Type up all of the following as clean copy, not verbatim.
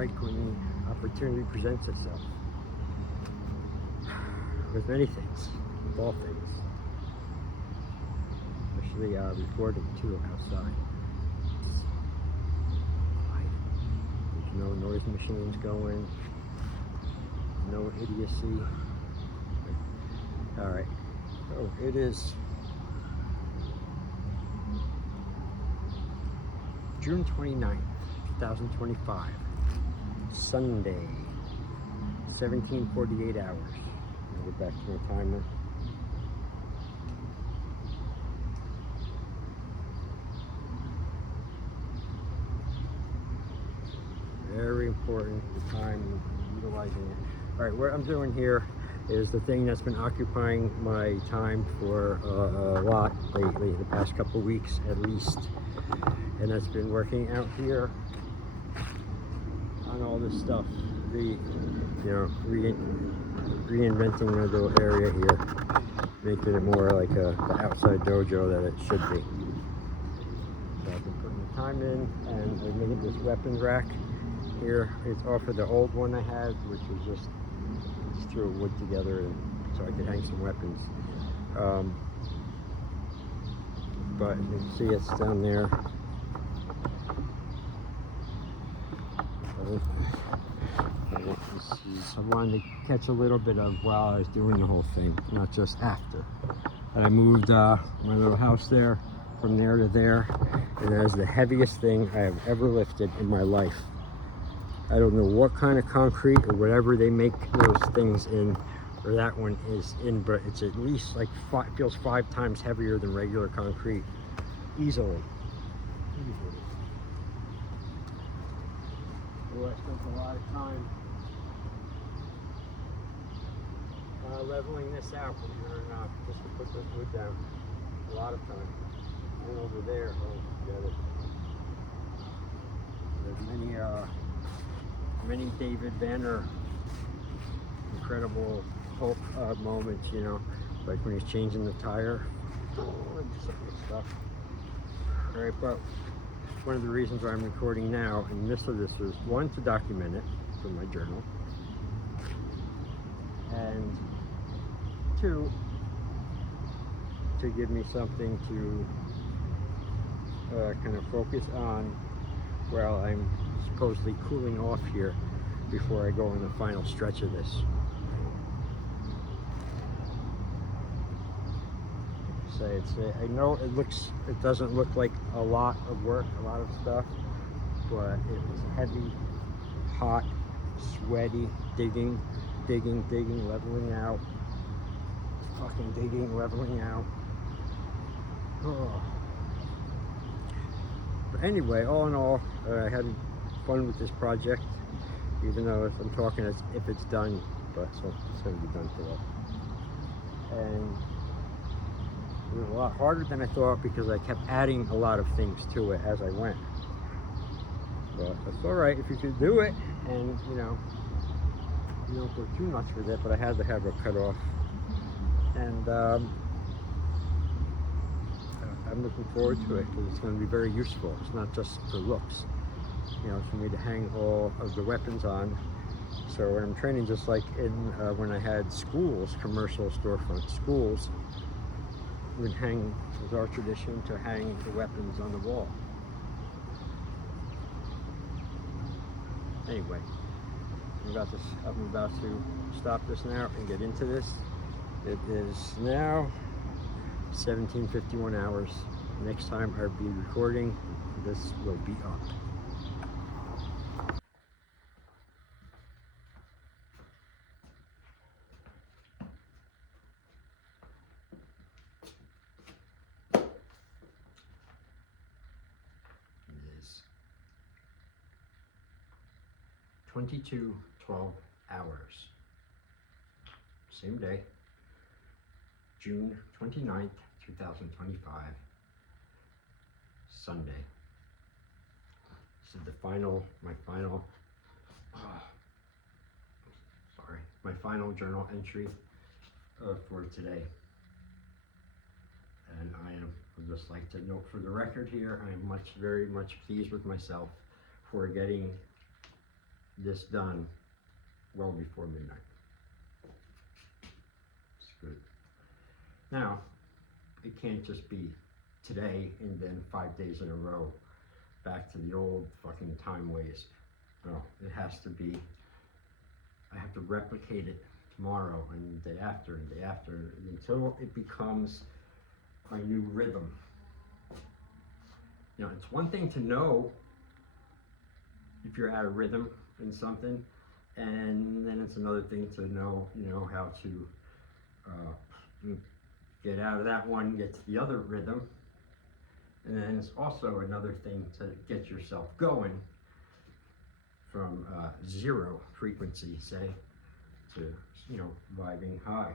strike when the opportunity presents itself. With many things, with all things. Especially recording too outside. There's no noise machines going, no idiocy. Alright, so it is June 29th, 2025, Sunday, 17:48 hours. I'll get back to my timer. Very important, the time, utilizing it. All right, what I'm doing here is the thing that's been occupying my time for a lot lately, the past couple weeks at least. And that's been working out here on all this stuff. Reinventing my little area here, making it more like the outside dojo that it should be. So I've been putting the time in, and I made this weapons rack here. It's off of the old one I had, which was just threw wood together and so I could hang some weapons. But you can see it's down there. I wanted to catch a little bit of while I was doing the whole thing, not just after. And I moved my little house there, from there to there, and that is the heaviest thing I have ever lifted in my life. I don't know what kind of concrete or whatever they make those things in, or that one is in, but it's at least like feels 5 times heavier than regular concrete, easily. Oh, I spent a lot of time leveling this out, believe it or not, just to put this wood down. A lot of time. And over there, oh, forget it. There's many David Banner incredible Hulk moments, you know, like when he's changing the tire. Oh, some good stuff. All right, but one of the reasons why I'm recording now, and this was one, to document it for my journal, and 2, to give me something to kind of focus on while I'm supposedly cooling off here before I go on the final stretch of this. I know it doesn't look like a lot of work, a lot of stuff, but it was heavy, hot, sweaty, digging, leveling out, fucking digging, leveling out. Oh. But anyway, all in all, I had fun with this project, even though I'm talking as if it's done, but so it's going to be done today. And it was a lot harder than I thought because I kept adding a lot of things to it as I went. But it's all right if you could do it, and you don't go too nuts with it. But I had to have it cut off, and I'm looking forward to it because it's going to be very useful. It's not just for looks, it's for me to hang all of the weapons on. So when I'm training, just like in when I had schools, commercial storefront schools, would hang, it was our tradition to hang the weapons on the wall. Anyway, I'm about to stop this now and get into this. It is now 17:51 hours. Next time I'll be recording, this will be up. It is 22:12 hours. Same day, June 29th, 2025, Sunday. This is my final journal entry for today. And I'd just like to note for the record here, I am very much pleased with myself for getting this done well before midnight. It's good. Now, it can't just be today and then 5 days in a row back to the old fucking time ways. No, it has to be, I have to replicate it tomorrow and the day after and the day after until it becomes my new rhythm. You know, it's one thing to know if you're out of rhythm in something, and then it's another thing to know, you know, how to get out of that one, get to the other rhythm. And then it's also another thing to get yourself going from zero frequency, say, to, you know, vibing high.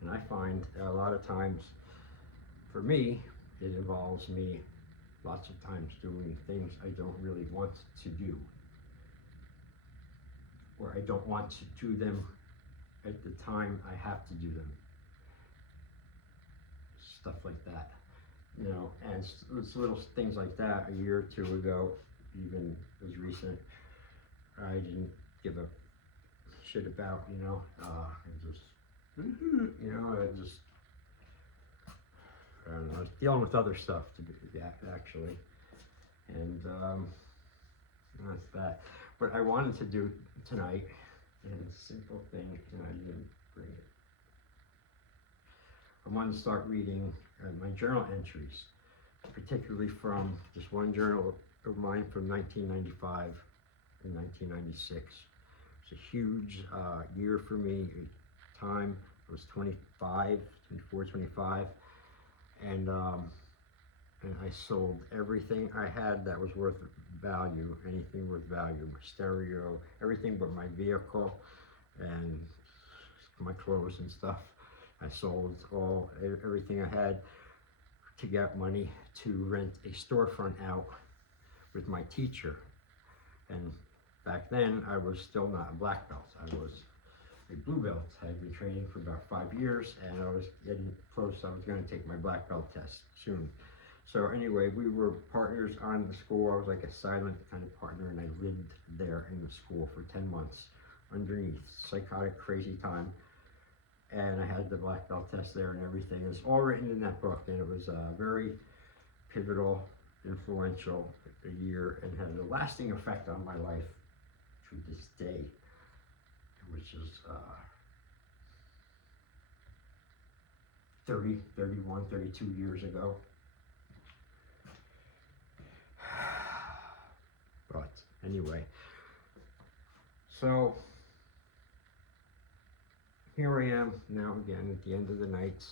And I find a lot of times, for me, it involves me lots of times doing things I don't really want to do, or I don't want to do them at the time I have to do them. Stuff like that, you know, and it's little things like that. A year or two ago, even as recent, I didn't give a shit about, you know, I just, you know, I don't know, I was dealing with other stuff to do, actually, and that's that. What I wanted to do tonight, and it's a simple thing, and I didn't bring it. I wanted to start reading my journal entries, particularly from this one journal of mine from 1995 and 1996. It's a huge year for me. Time, I was 24, 25, and I sold everything I had that was worth value, anything worth value, my stereo, everything but my vehicle and my clothes and stuff. I sold everything I had to get money to rent a storefront out with my teacher. And back then, I was still not a black belt. I was a blue belt. I had been training for about 5 years, and I was getting close. I was going to take my black belt test soon. So anyway, we were partners on the school. I was like a silent kind of partner, and I lived there in the school for 10 months underneath. Psychotic, crazy time. And I had the black belt test there and everything. It's all written in that book, and it was very pivotal, influential a year, and had a lasting effect on my life to this day, which is 30, 31, 32 years ago. But anyway, so here I am now again at the end of the night.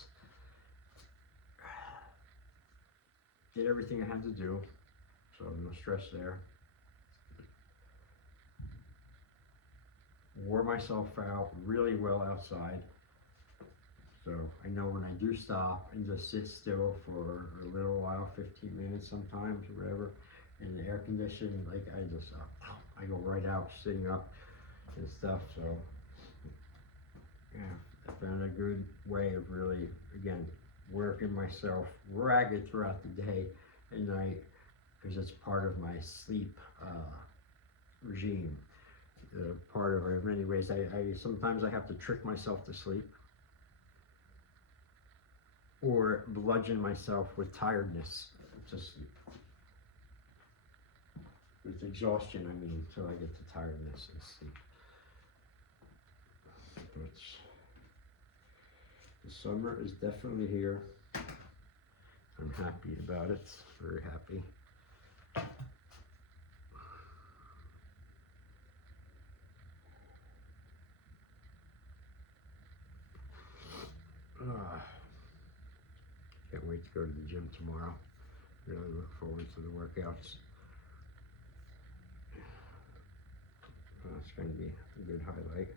Did everything I had to do, so no stress there. Wore myself out really well outside. So I know when I do stop and just sit still for a little while, 15 minutes sometimes or whatever, in the air conditioning, like I go right out sitting up and stuff. So yeah, I found a good way of really, again, working myself ragged throughout the day and night, because it's part of my sleep regime. Part of it, in many ways, I sometimes I have to trick myself to sleep, or bludgeon myself with tiredness to sleep. With exhaustion, I mean, until I get to tiredness and sleep. But the summer is definitely here. I'm happy about it, very happy. Can't wait to go to the gym tomorrow. Really look forward to the workouts. It's going to be a good highlight.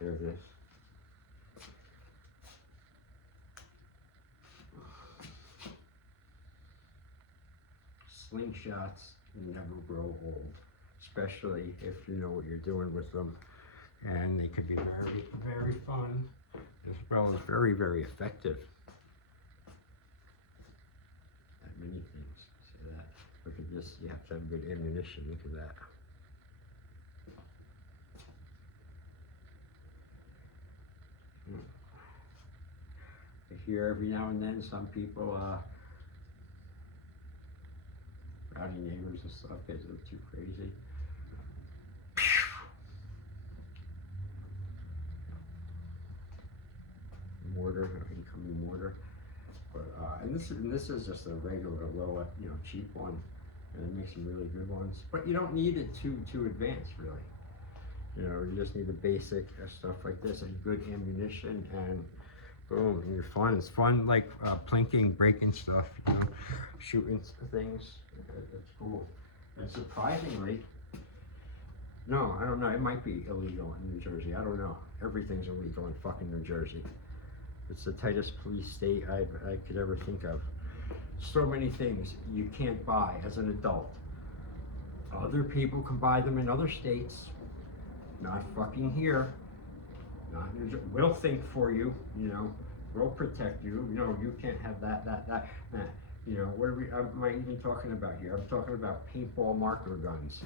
There it is. slingshots never grow old, especially if you know what you're doing with them. And they can be very, very fun, as well as very, very effective at many things. See that? Look at this, you have to have good ammunition, look at that. I hear every now and then some people, rowdy neighbors and stuff get a little too crazy. Mortar, incoming mortar. But and this is just a regular low, cheap one, and it makes some really good ones. But you don't need it too advanced, really. You just need the basic stuff like this and good ammunition, and boom, and you're fun. It's fun, like plinking, breaking stuff, shooting things. That's cool. And surprisingly, no, I don't know. It might be illegal in New Jersey. I don't know. Everything's illegal in fucking New Jersey. It's the tightest police state I could ever think of. So many things you can't buy as an adult. Other people can buy them in other states. Not fucking here. Not New Jersey. We'll think for you, We'll protect you. You can't have that. What am I even talking about here? I'm talking about paintball marker guns.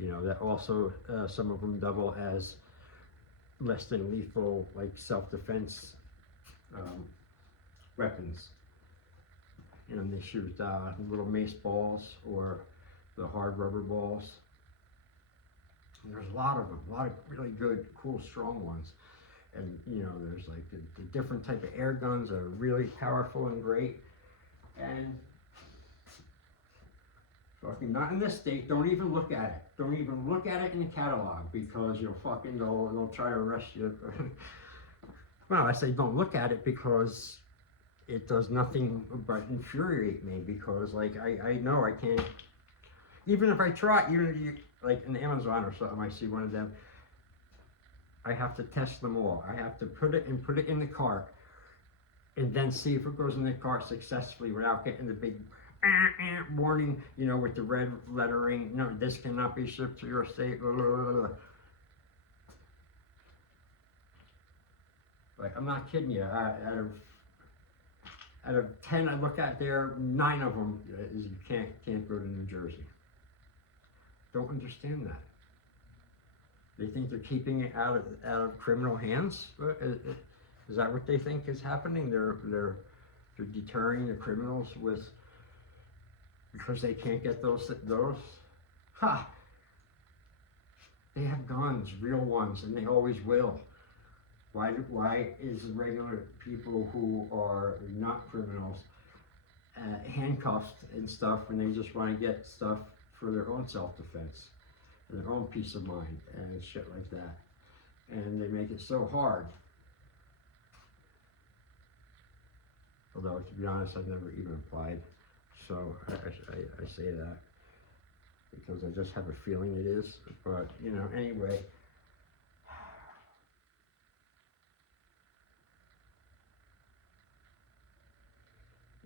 That also, some of them double as less than lethal, like self-defense weapons. They shoot little mace balls or the hard rubber balls. And there's a lot of them, a lot of really good, cool, strong ones. And there's like the different type of air guns that are really powerful and great. And fucking not in this state. Don't even look at it. Don't even look at it in the catalog, because they'll try to arrest you. Well, I say don't look at it because it does nothing but infuriate me, because like I know I can't, even if I try, like in Amazon or something, I see one of them, I have to test them all. I have to put it in the cart and then see if it goes in the cart successfully without getting the big warning, with the red lettering, no, this cannot be shipped to your state. Like, I'm not kidding you. Out of 10 I look at there, 9 of them is you can't go to New Jersey. Don't understand that. They think they're keeping it out of criminal hands. Is that what they think is happening? They're deterring the criminals because they can't get those. Ha! They have guns, real ones, and they always will. Why is regular people who are not criminals handcuffed and stuff when they just want to get stuff for their own self-defense, their own peace of mind, and shit like that? And they make it so hard. Although, to be honest, I've never even applied, so I say that because I just have a feeling it is. But anyway.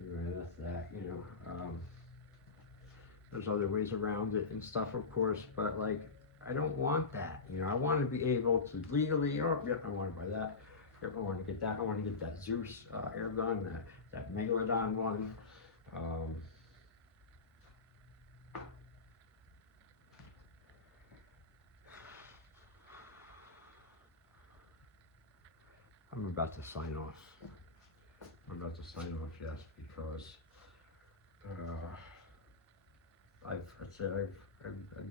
Anyway, that's that, there's other ways around it and stuff, of course, but like, I don't want that, I want to be able to legally, yep, I want to buy that, yep, I want to get that, I want to get that Zeus air gun, that Megalodon one, I'm about to sign off. Yes, because I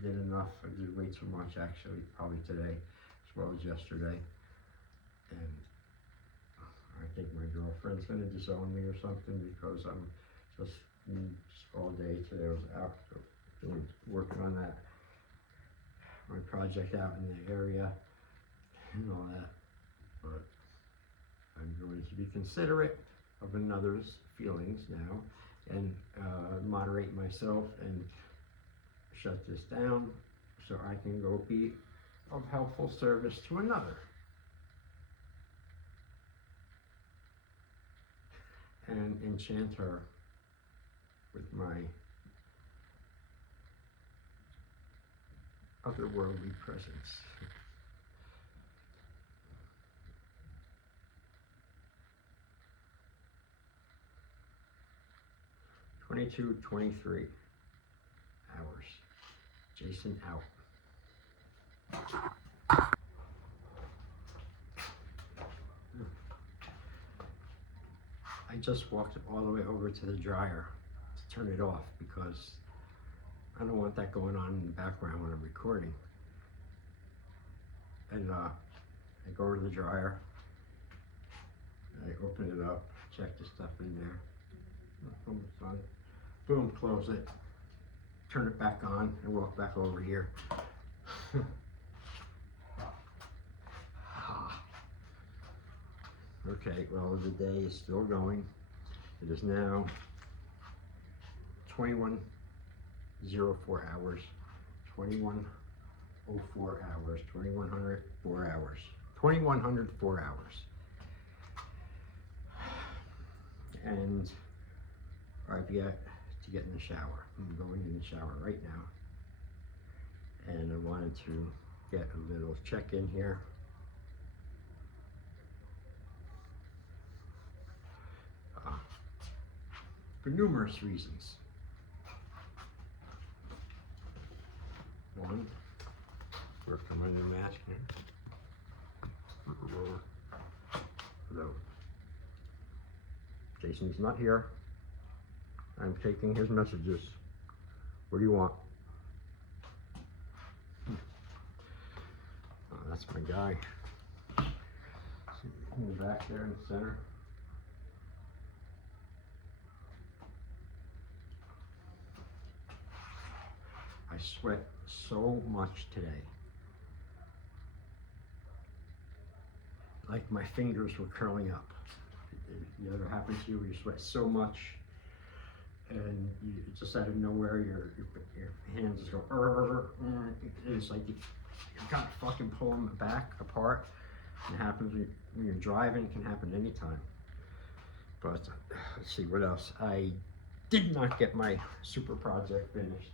did enough. I did way too much, actually, probably today as well as yesterday, and I think my girlfriend's gonna disown me or something, because I'm just all day today. I was out working on my project out in the area and all that, but I'm going to be considerate of another's feelings now, and moderate myself and shut this down so I can go be of helpful service to another. And enchant her with my otherworldly presence. 22:23 hours. Jason out. I just walked all the way over to the dryer to turn it off because I don't want that going on in the background when I'm recording. And I go over to the dryer, I open it up, check the stuff in there, boom, it's on, boom, close it, turn it back on, and walk back over here. Okay, well, the day is still going. It is now 21:04 hours, 21:04 hours, 2104 hours, 2104 hours. And I've yet to get in the shower. I'm going in the shower right now. And I wanted to get a little check-in here. For numerous reasons. One, work on my new mask here. Hello. Jason's not here. I'm taking his messages. What do you want? Oh, that's my guy. In the back there in the center. I sweat so much today. Like my fingers were curling up. It ever happens to you where you sweat so much and you just out of nowhere your hands just go it's like you gotta fucking pull them back apart. It happens when you're driving. It can happen anytime. But let's see what else. I did not get my super project finished.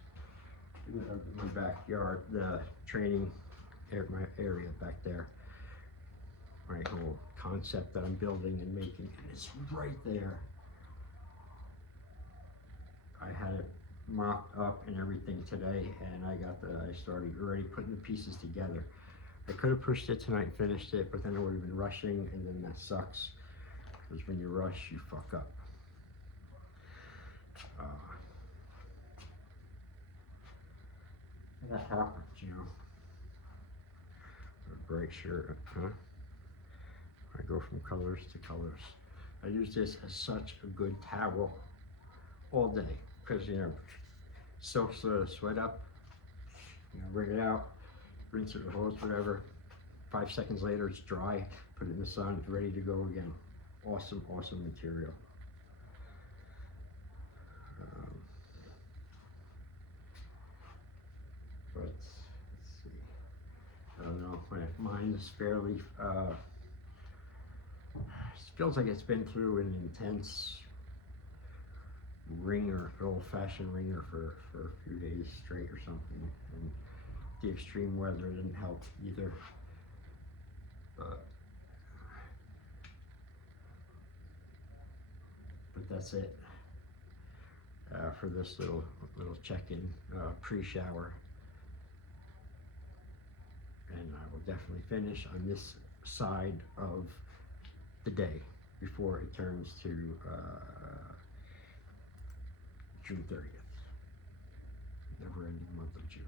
My backyard, the training my area back there, my whole concept that I'm building and making, and it's right there. I had it mocked up and everything today, and I started already putting the pieces together. I could have pushed it tonight and finished it, but then I would have been rushing, and then that sucks, because when you rush, you fuck up. That happens, you know. A bright shirt, huh? I go from colors to colors. I use this as such a good towel all day because, you know, soaks the sweat up. You know, wring it out, rinse it with hose, whatever. 5 seconds later, it's dry. Put it in the sun, it's ready to go again. Awesome, awesome material. But let's see. I don't know. Mine is fairly. It feels like it's been through an intense ringer, old-fashioned ringer for a few days straight or something, and the extreme weather didn't help either. But that's it for this little check-in pre-shower. And I will definitely finish on this side of the day before it turns to June 30th, never-ending month of June.